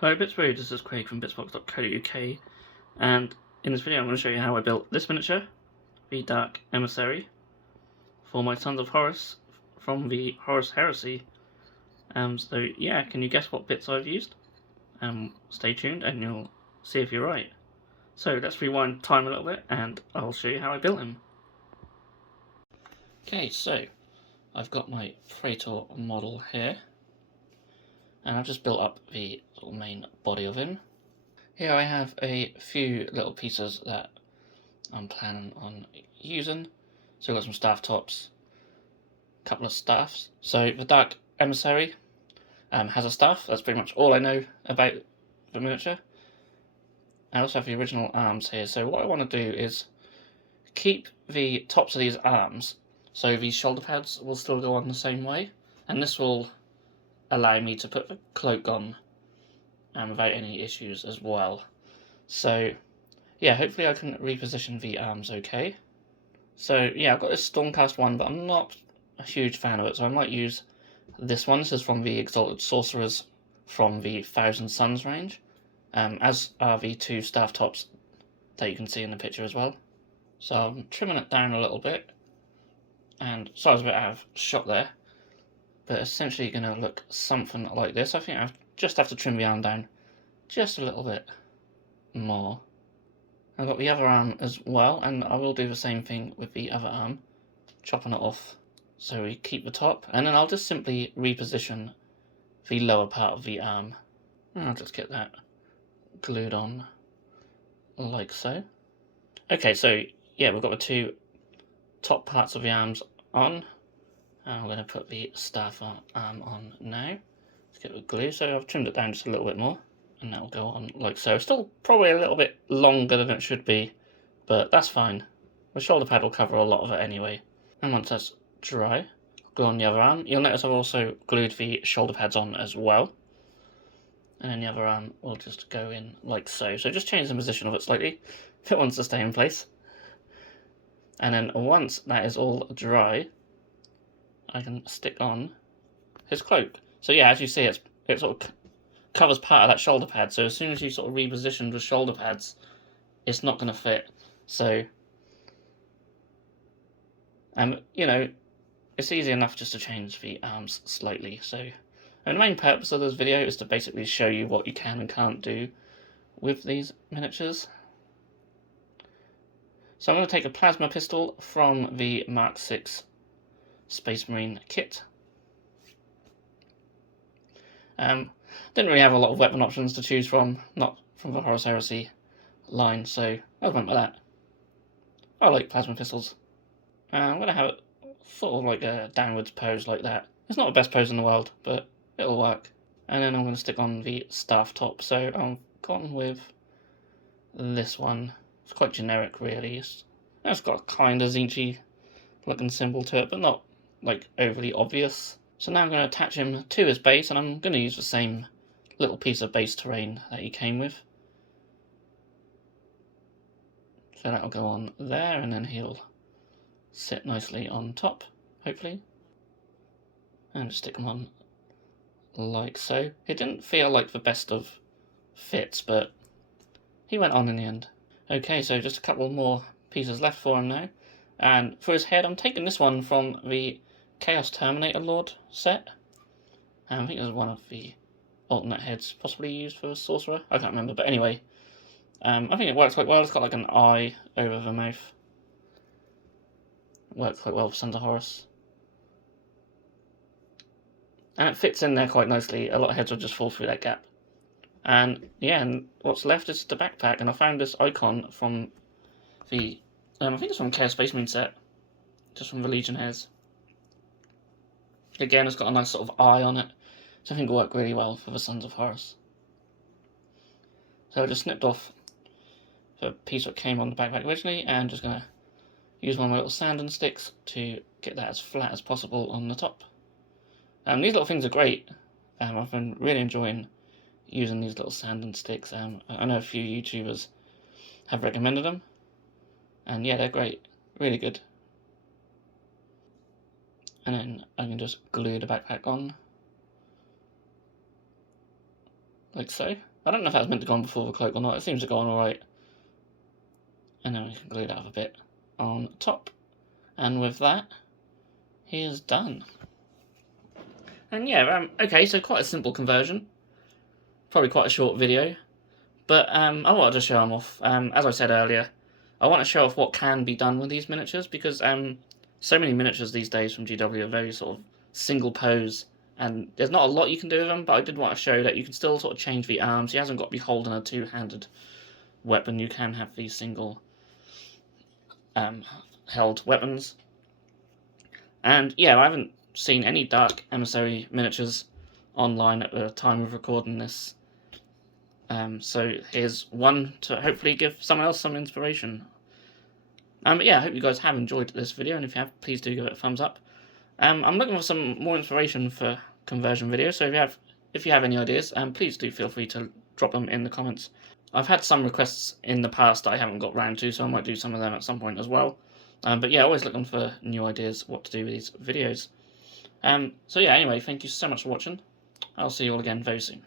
Hello Bitzbox, this is Craig from Bitzbox.co.uk, and in this video I'm going to show you how I built this miniature, the Dark Emissary, for my Sons of Horus from the Horus Heresy. So yeah, can you guess what bits I've used? Stay tuned and you'll see if you're right. So let's rewind time a little bit and I'll show you how I built him. Okay, so I've got my Praetor model here, and I've just built up the sort of main body of him. Here I have a few little pieces that I'm planning on using. So I've got some staff tops, a couple of staffs. So the Dark Emissary has a staff. That's pretty much all I know about the miniature. I also have the original arms here. So what I want to do is keep the tops of these arms, so these shoulder pads will still go on the same way, and this will allow me to put the cloak on without any issues as well. So yeah, hopefully I can reposition the arms okay. So yeah, I've got this Stormcast one, but I'm not a huge fan of it, so I might use this one. This is from the Exalted Sorcerers from the Thousand Suns range, as are the two staff tops that you can see in the picture as well. So I'm trimming it down a little bit, and sorry I was a bit out of shot there, but essentially going to look something like this. I think I just have to trim the arm down just a little bit more. I've got the other arm as well, and I will do the same thing with the other arm, chopping it off so we keep the top, and then I'll just simply reposition the lower part of the arm. And I'll just get that glued on like so. Okay, so yeah, we've got the two top parts of the arms on, and I'm going to put the staff arm on now. Let's get the glue. So I've trimmed it down just a little bit more, and that will go on like so. Still probably a little bit longer than it should be, but that's fine. The shoulder pad will cover a lot of it anyway. And once that's dry, I'll glue on the other arm. You'll notice I've also glued the shoulder pads on as well. And then the other arm will just go in like so. So just change the position of it slightly if it wants to stay in place. And then once that is all dry, I can stick on his cloak. So yeah, as you see, it sort of covers part of that shoulder pad. So as soon as you sort of reposition the shoulder pads, it's not going to fit. So, you know, it's easy enough just to change the arms slightly. So, and the main purpose of this video is to basically show you what you can and can't do with these miniatures. So I'm going to take a plasma pistol from the Mark VI Space Marine kit. Didn't really have a lot of weapon options to choose from, not from the Horus Heresy line, so I went with that. I like plasma pistols. I'm going to have it sort of like a downwards pose like that. It's not the best pose in the world, but it'll work. And then I'm going to stick on the staff top, so I've gone with this one. It's quite generic really. It's got a kind of Zinchi looking symbol to it, but not like overly obvious. So now I'm going to attach him to his base, and I'm going to use the same little piece of base terrain that he came with. So that'll go on there, and then he'll sit nicely on top, hopefully. And just stick him on like so. It didn't feel like the best of fits, but he went on in the end. Okay, so just a couple more pieces left for him now. And for his head, I'm taking this one from the Chaos Terminator Lord set. I think it was one of the alternate heads possibly used for a sorcerer. I can't remember, but anyway. I think it works quite well. It's got like an eye over the mouth. It works quite well for Sons of Horus. And it fits in there quite nicely. A lot of heads will just fall through that gap. And yeah, and what's left is the backpack, and I found this icon from the, I think it's from Chaos Space Marine set, just from the Legionnaires. Again, it's got a nice sort of eye on it, so I think it'll work really well for the Sons of Horus. So I just snipped off the piece that came on the backpack originally, and just going to use one of my little sanding sticks to get that as flat as possible on the top. These little things are great. I've been really enjoying using these little sanding sticks. I know a few YouTubers have recommended them, and yeah, they're great, really good. And then I can just glue the backpack on like so. I don't know if that was meant to go on before the cloak or not. It seems to go on alright. And then we can glue that up a bit on top. And with that, he is done. And yeah, okay, so quite a simple conversion. Probably quite a short video. But I wanted to show them off. As I said earlier, I want to show off what can be done with these miniatures, because so many miniatures these days from GW are very sort of single pose, and there's not a lot you can do with them, but I did want to show that you can still sort of change the arms. He hasn't got to be holding a two-handed weapon. You can have these single held weapons. And yeah, I haven't seen any Dark Emissary miniatures online at the time of recording this. So here's one to hopefully give someone else some inspiration. But yeah, I hope you guys have enjoyed this video, and if you have, please do give it a thumbs up. I'm looking for some more inspiration for conversion videos, so if you have any ideas, please do feel free to drop them in the comments. I've had some requests in the past that I haven't got round to, so I might do some of them at some point as well. But yeah, always looking for new ideas what to do with these videos. So yeah, anyway, thank you so much for watching. I'll see you all again very soon.